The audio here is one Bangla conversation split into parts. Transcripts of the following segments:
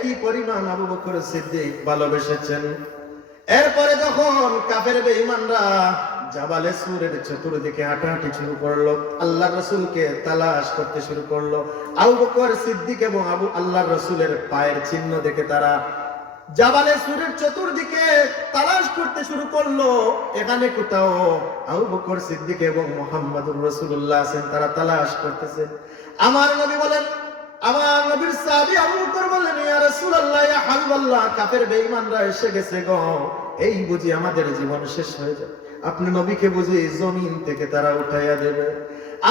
কি পরিমাণ আবু বকর সিদ্দিক ভালোবেসেছেন? এরপরে যখন কাফের বেঈমানরা জাবালে সুরের চতুর্দিকে হাঁটাহাঁটি শুরু করল আল্লাহ রসুলকে তালাশ করতে শুরু করল, আবু বকর সিদ্দিক এবং আবু আল্লাহ রসুলের পায়ের চিহ্ন দেখে তারা জাবালে সুরের চতুর্দিকে তালাশ করতে শুরু করল। এখানে কোথাও আবু বকর সিদ্দিক এবং মোহাম্মদুর রসুল্লাহ আছেন, তারা তালাশ করতেছে। আমার নবী বলেন আমার নবীর সাহাবী আবু বকর বললেন ইয়া রাসূলুল্লাহ, ইয়া হাবিবাল্লাহ। কাফের বেঈমানরা এসে গেছে গো। এই বুঝি আমাদের জীবন শেষ হয়ে যাবে। আপনি নবীকে বুঝি জমিন থেকে তারা উঠাইয়া দেবে।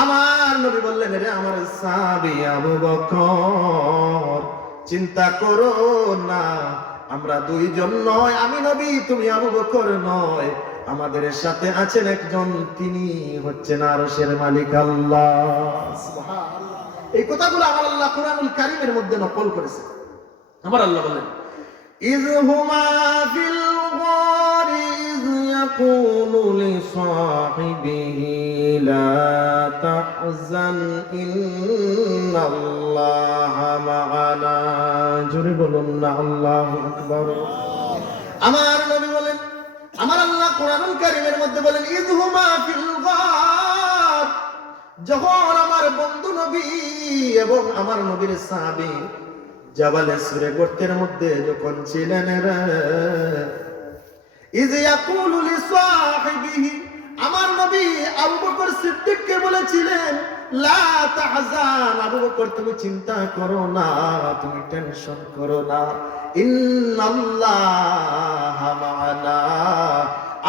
আমার নবী বললেন, রে আমার সাহাবী আবু বকর, চিন্তা করো না, আমরা দুইজন নয়, আমি নবী, তুমি আবু বকর নয়। আমাদের সাথে আছেন একজন, তিনি হচ্ছেন আরশের মালিক আল্লাহ। সুবহানাল্লাহ। এই কথাগুলো আমার আল্লাহ কোরআনুল কারীমের মধ্যে নকল করেছে আমার আল্লাহ বলেন إذ هما في الغار إذ يقول لصاحبه لا تحزن إن الله معنا জোরে বলুন না আল্লাহ আকবার আমার নবী বলেন আমার আল্লাহ কোরআনুল কারীমের মধ্যে বলেন ইদ হুমা ফিল গার যখন আমার বন্ধু নবী এবং আমার নবীর সাহাবী জাবালে সুরে গর্তের মধ্যে যখন ছিলেন আমার নবী আবু বকর বলেছিলেন আবু বকর, তুমি চিন্তা করো না, তুমি টেনশন করো না। ইন্নাল্লাহ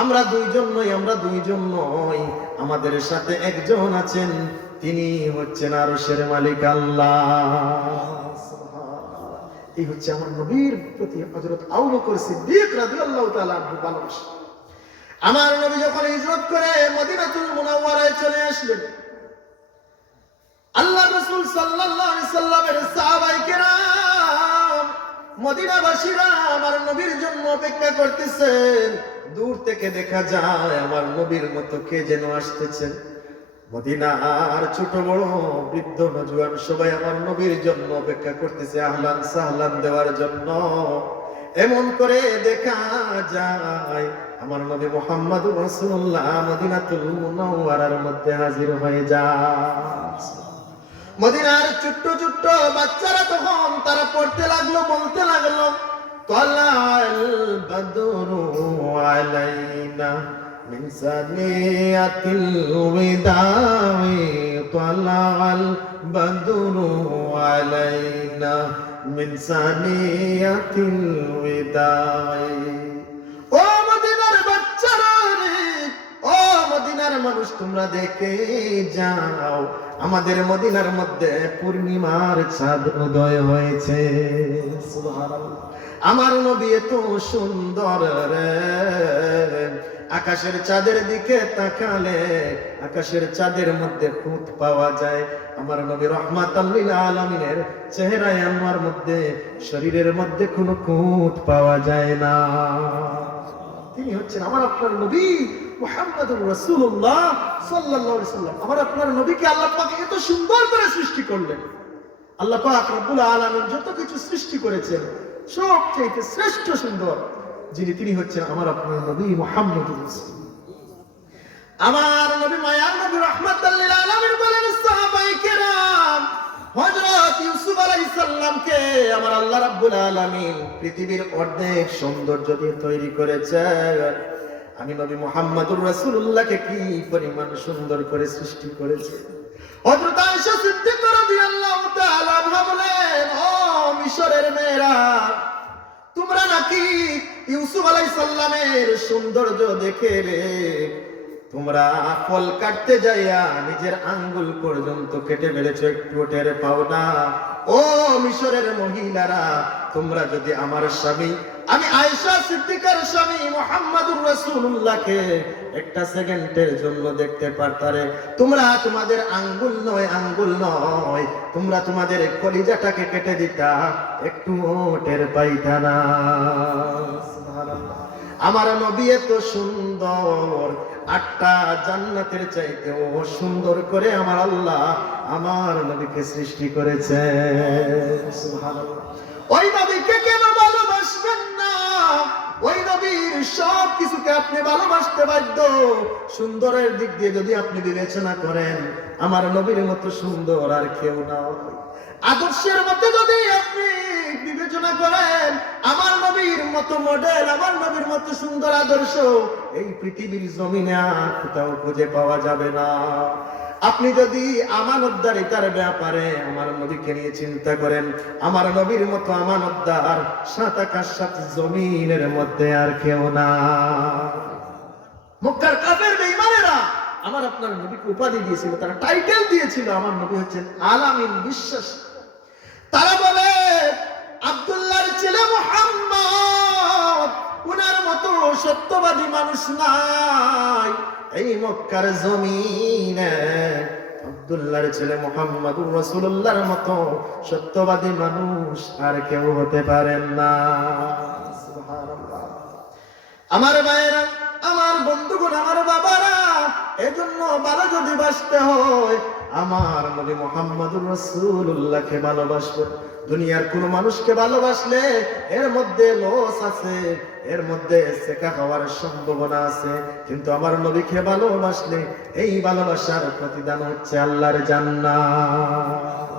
আমরা দুইজন নই, আমরা দুইজন নই। আমাদের সাথে একজন আছেন তিনি হচ্ছেন আরশের মালিক আল্লাহ। এই হচ্ছে আমার নবীর প্রতি হযরত আবু বকর সিদ্দিক রাদিয়াল্লাহু তাআলা ভালোবাসা। আমার নবী যখন হিজরত করে মদিনাতুল মুনাওয়ারায় চলে আসলেন আল্লাহ রাসূল সাল্লাল্লাহু আলাইহি সাল্লামের সাহাবায়ে কেরাম, মদিনাবাসীরা আমার নবীর জন্য অপেক্ষা করতেছেন। দূর থেকে দেখা যায় আমার নবীর মতো কে যেন আসতেছেন। মদিনার ছোট বড় বৃদ্ধ নজুয়ান সবাই আমার নবীর জন্য অপেক্ষা করতেছে আহলান সাহলান দেওয়ার জন্য। এমন করে দেখা যায় আমার নবী মোহাম্মদ রাসূলুল্লাহ মদিনাতুল মুনাওয়ারার মধ্যে হাজির হয়ে যায়। মদিনার ছোট্ট ছোট্ট বাচ্চারা তখন তারা পড়তে লাগল, বলতে লাগল তলাল বদরু আলাইনা من ثنية الوداع طلع البدر علينا من ثنية الوداع ও মদিনার বাচ্চারা রে ও মদিনার মানুষ তোমরা দেখে যাও আমাদের মদিনার মধ্যে পূর্ণিমার চাঁদ উদয় হয়েছে সুবহানাল্লাহ। আমার নবী এত সুন্দর রে আকাশের চাঁদের দিকে তাকালে আকাশের চাঁদের মধ্যে খুঁত পাওয়া যায়। আমার নবী রহমাত আলমিনের চেহারায় আমার মধ্যে, শরীরের মধ্যে কোনো খুঁত পাওয়া যায় না। তিনি হচ্ছেন আমার আপনার নবী মুহাম্মদুর রাসূলুল্লাহ সাল্লাল্লাহু আলাইহি সাল্লাম। আমার আপনার নবীকে আল্লাহ পাক এত সুন্দর করে সৃষ্টি করলেন। আল্লাহ পাক রব্বুল আলামিন যত কিছু সৃষ্টি করেছেন সব চাইতে শ্রেষ্ঠ সুন্দর যিনি, তিনি হচ্ছেন আমার আপনার নবী মুহাম্মদুর রাসূল আমার নবী মায়ার নবী রাহমাতাল লিল আলামিন বলেন সাহাবায়ে কেরাম, হযরত ইউসুফ আলাইহিস সালামকে আমার আল্লাহ রাব্বুল আলামিন পৃথিবীর অর্ধেক সৌন্দর্য দিয়ে তৈরি করেছে আমি নবী মুহাম্মদুর রাসূলুল্লাহকে কি পরিমাণ সুন্দর করে সৃষ্টি করেছে? হযরত আয়েশা সিদ্দিকা রাদিয়াল্লাহু ইউসুফ আলাই সাল্লামের সৌন্দর্য দেখে রে তোমরা ফল কাটতে যাইয়া নিজের আঙ্গুল পর্যন্ত কেটে ফেলেছো, একটু টের পাও না। ও মিশরের মহিলারা, তোমরা যদি আমার স্বামী আমি আয়েশা সিদ্দিকার স্বামী মোহাম্মদুর রাসূলুল্লাহকে একটা সেকেন্ডের জন্য দেখতে পারতারে, তোমরা তোমাদের আঙ্গুল নয় আঙ্গুল নয়, তোমরা তোমাদের কলিজাটাকে কেটে দিতা, একটু টের পাইতা না। আমার নবী এত সুন্দর, আটটা জান্নাতের চাইতে ও সুন্দর করে আমার আল্লাহ আমার নবীকে সৃষ্টি করেছে। ওই নবীকে আপনি ভালোবাসতে বাধ্য। সুন্দরের দিক দিয়ে যদি আপনি বিবেচনা করেন, আমার নবীর মতো সুন্দর আর কেউ না আদর্শের মতে যদি আপনি বিবেচনা করেন, আমার নবীর মতো মডেল আমার নবীর মতো সুন্দর আদর্শ, এই পৃথিবীর জমিনে আর কোথাও খুঁজে পাওয়া যাবে না। আপনি যদি আমানতদারিতার ব্যাপারে আমার নবীকে নিয়ে চিন্তা করেন, আমার নবীর মতো আমানতদার সাত আকাশ, সাত জমিনের মধ্যে আর কেউ না। মক্কার কাফের বেঈমানেরা আমার আপনার নবীকে উপাধি দিয়েছিল, তারা টাইটেল দিয়েছিল। আমার নবী হচ্ছেন আলামিন বিশ্বাস। তারা বলে, আব্দুল্লাহর ছেলে মোহাম্মদ, উনার মতো সত্যবাদী মানুষ নাই এই মক্কার জমিনে আব্দুল্লাহর ছেলে মোহাম্মদুর রসুল্লাহর মতো সত্যবাদী মানুষ আর কেউ হতে পারেন না। আমার ভাইয়েরা, আমার বন্ধুগণ, আমার বাবারা এজন্য যদি হয়, আমার নবী মোহাম্মদুর দুনিয়ার কোন মানুষকে ভালোবাসলে এর মধ্যে লস আছে, এর মধ্যে সেকা হওয়ার সম্ভাবনা আছে। কিন্তু আমার নবীকে ভালোবাসলে এই ভালোবাসার প্রতিদান হচ্ছে আল্লাহর জান্নাত।